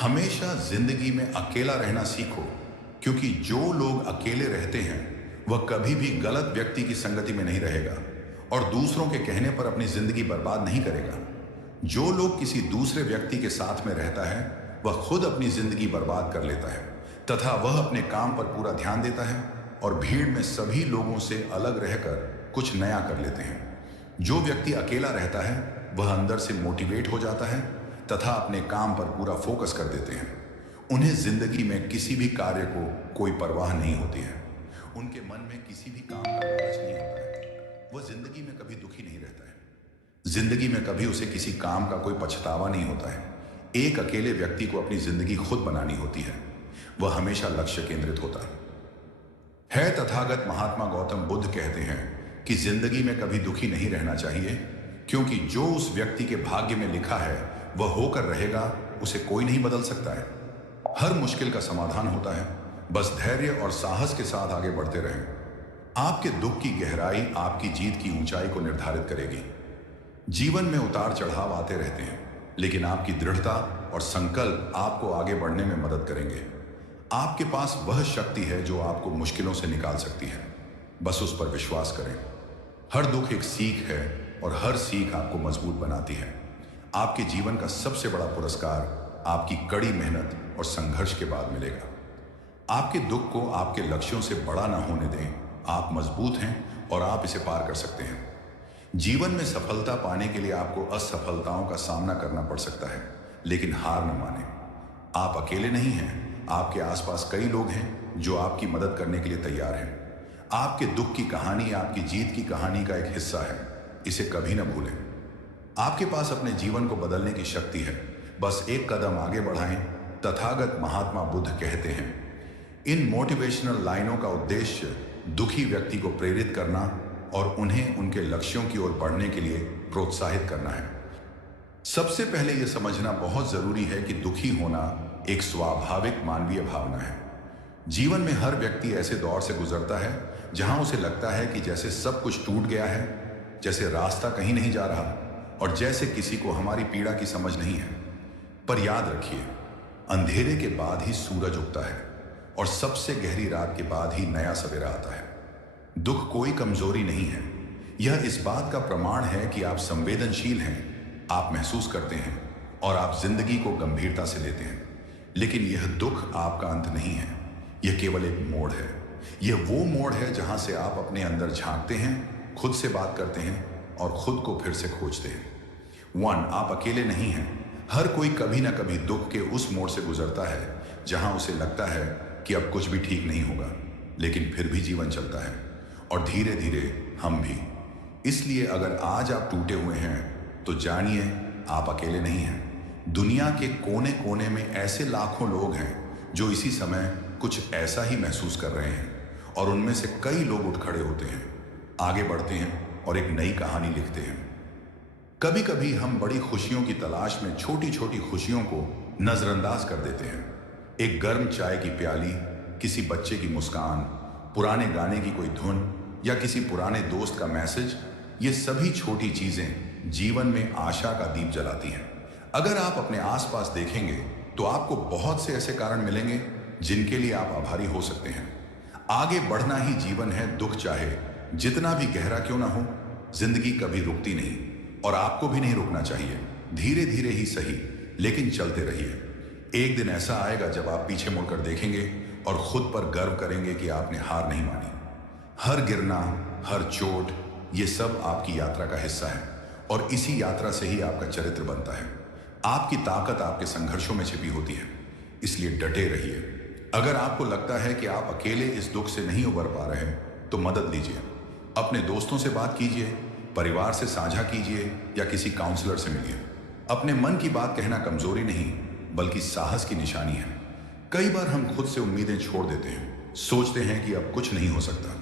हमेशा जिंदगी में अकेला रहना सीखो, क्योंकि जो लोग अकेले रहते हैं वह कभी भी गलत व्यक्ति की संगति में नहीं रहेगा और दूसरों के कहने पर अपनी जिंदगी बर्बाद नहीं करेगा। जो लोग किसी दूसरे व्यक्ति के साथ में रहता है वह खुद अपनी जिंदगी बर्बाद कर लेता है तथा वह अपने काम पर पूरा ध्यान देता है और भीड़ में सभी लोगों से अलग रहकर कुछ नया कर लेते हैं। जो व्यक्ति अकेला रहता है वह अंदर से मोटिवेट हो जाता है तथा अपने काम पर पूरा फोकस कर देते हैं। उन्हें जिंदगी में किसी भी कार्य को कोई परवाह नहीं होती है। उनके मन में किसी भी काम का लालच नहीं होता है। वह जिंदगी में कभी दुखी नहीं रहता है। जिंदगी में कभी उसे किसी काम का कोई पछतावा नहीं होता है। एक अकेले व्यक्ति को अपनी जिंदगी खुद बनानी होती है। वह हमेशा लक्ष्य केंद्रित होता है। तथागत महात्मा गौतम बुद्ध कहते हैं कि जिंदगी में कभी दुखी नहीं रहना चाहिए, क्योंकि जो उस व्यक्ति के भाग्य में लिखा है वह होकर रहेगा, उसे कोई नहीं बदल सकता है। हर मुश्किल का समाधान होता है, बस धैर्य और साहस के साथ आगे बढ़ते रहें। आपके दुख की गहराई आपकी जीत की ऊंचाई को निर्धारित करेगी। जीवन में उतार चढ़ाव आते रहते हैं, लेकिन आपकी दृढ़ता और संकल्प आपको आगे बढ़ने में मदद करेंगे। आपके पास वह शक्ति है जो आपको मुश्किलों से निकाल सकती है, बस उस पर विश्वास करें। हर दुख एक सीख है और हर सीख आपको मजबूत बनाती है। आपके जीवन का सबसे बड़ा पुरस्कार आपकी कड़ी मेहनत और संघर्ष के बाद मिलेगा। आपके दुख को आपके लक्ष्यों से बड़ा ना होने दें। आप मजबूत हैं और आप इसे पार कर सकते हैं। जीवन में सफलता पाने के लिए आपको असफलताओं का सामना करना पड़ सकता है, लेकिन हार न माने। आप अकेले नहीं हैं। आपके आसपास कई लोग हैं जो आपकी मदद करने के लिए तैयार हैं। आपके दुख की कहानी आपकी जीत की कहानी का एक हिस्सा है। इसे कभी न भूलें। आपके पास अपने जीवन को बदलने की शक्ति है, बस एक कदम आगे बढ़ाएं। तथागत महात्मा बुद्ध कहते हैं। इन मोटिवेशनल लाइनों का उद्देश्य दुखी व्यक्ति को प्रेरित करना और उन्हें उनके लक्ष्यों की ओर बढ़ने के लिए प्रोत्साहित करना है। सबसे पहले यह समझना बहुत जरूरी है कि दुखी होना एक स्वाभाविक मानवीय भावना है। जीवन में हर व्यक्ति ऐसे दौर से गुजरता है जहां उसे लगता है कि जैसे सब कुछ टूट गया है, जैसे रास्ता कहीं नहीं जा रहा और जैसे किसी को हमारी पीड़ा की समझ नहीं है। पर याद रखिए, अंधेरे के बाद ही सूरज उगता है और सबसे गहरी रात के बाद ही नया सवेरा आता है। दुख कोई कमजोरी नहीं है। यह इस बात का प्रमाण है कि आप संवेदनशील हैं, आप महसूस करते हैं और आप जिंदगी को गंभीरता से लेते हैं। लेकिन यह दुख आपका अंत नहीं है। यह केवल एक मोड़ है। यह वो मोड़ है जहां से आप अपने अंदर झांकते हैं, खुद से बात करते हैं और खुद को फिर से खोजते हैं। आप अकेले नहीं हैं। हर कोई कभी ना कभी दुख के उस मोड़ से गुजरता है जहां उसे लगता है कि अब कुछ भी ठीक नहीं होगा, लेकिन फिर भी जीवन चलता है और धीरे धीरे हम भी। इसलिए अगर आज आप टूटे हुए हैं तो जानिए आप अकेले नहीं हैं। दुनिया के कोने कोने में ऐसे लाखों लोग हैं जो इसी समय कुछ ऐसा ही महसूस कर रहे हैं और उनमें से कई लोग उठ खड़े होते हैं, आगे बढ़ते हैं और एक नई कहानी लिखते हैं। कभी कभी हम बड़ी खुशियों की तलाश में छोटी छोटी खुशियों को नजरअंदाज कर देते हैं। एक गर्म चाय की प्याली, किसी बच्चे की मुस्कान, पुराने गाने की कोई धुन या किसी पुराने दोस्त का मैसेज, ये सभी छोटी चीजें जीवन में आशा का दीप जलाती हैं। अगर आप अपने आसपास देखेंगे तो आपको बहुत से ऐसे कारण मिलेंगे जिनके लिए आप आभारी हो सकते हैं। आगे बढ़ना ही जीवन है। दुख चाहे जितना भी गहरा क्यों ना हो, जिंदगी कभी रुकती नहीं और आपको भी नहीं रुकना चाहिए। धीरे धीरे ही सही, लेकिन चलते रहिए। एक दिन ऐसा आएगा जब आप पीछे मुड़कर देखेंगे और खुद पर गर्व करेंगे कि आपने हार नहीं मानी। हर गिरना, हर चोट, ये सब आपकी यात्रा का हिस्सा है और इसी यात्रा से ही आपका चरित्र बनता है। आपकी ताकत आपके संघर्षों में छिपी होती है, इसलिए डटे रहिए। अगर आपको लगता है कि आप अकेले इस दुख से नहीं उबर पा रहे तो मदद लीजिए। अपने दोस्तों से बात कीजिए, परिवार से साझा कीजिए या किसी काउंसलर से मिलिए। अपने मन की बात कहना कमजोरी नहीं, बल्कि साहस की निशानी है। कई बार हम खुद से उम्मीदें छोड़ देते हैं, सोचते हैं कि अब कुछ नहीं हो सकता,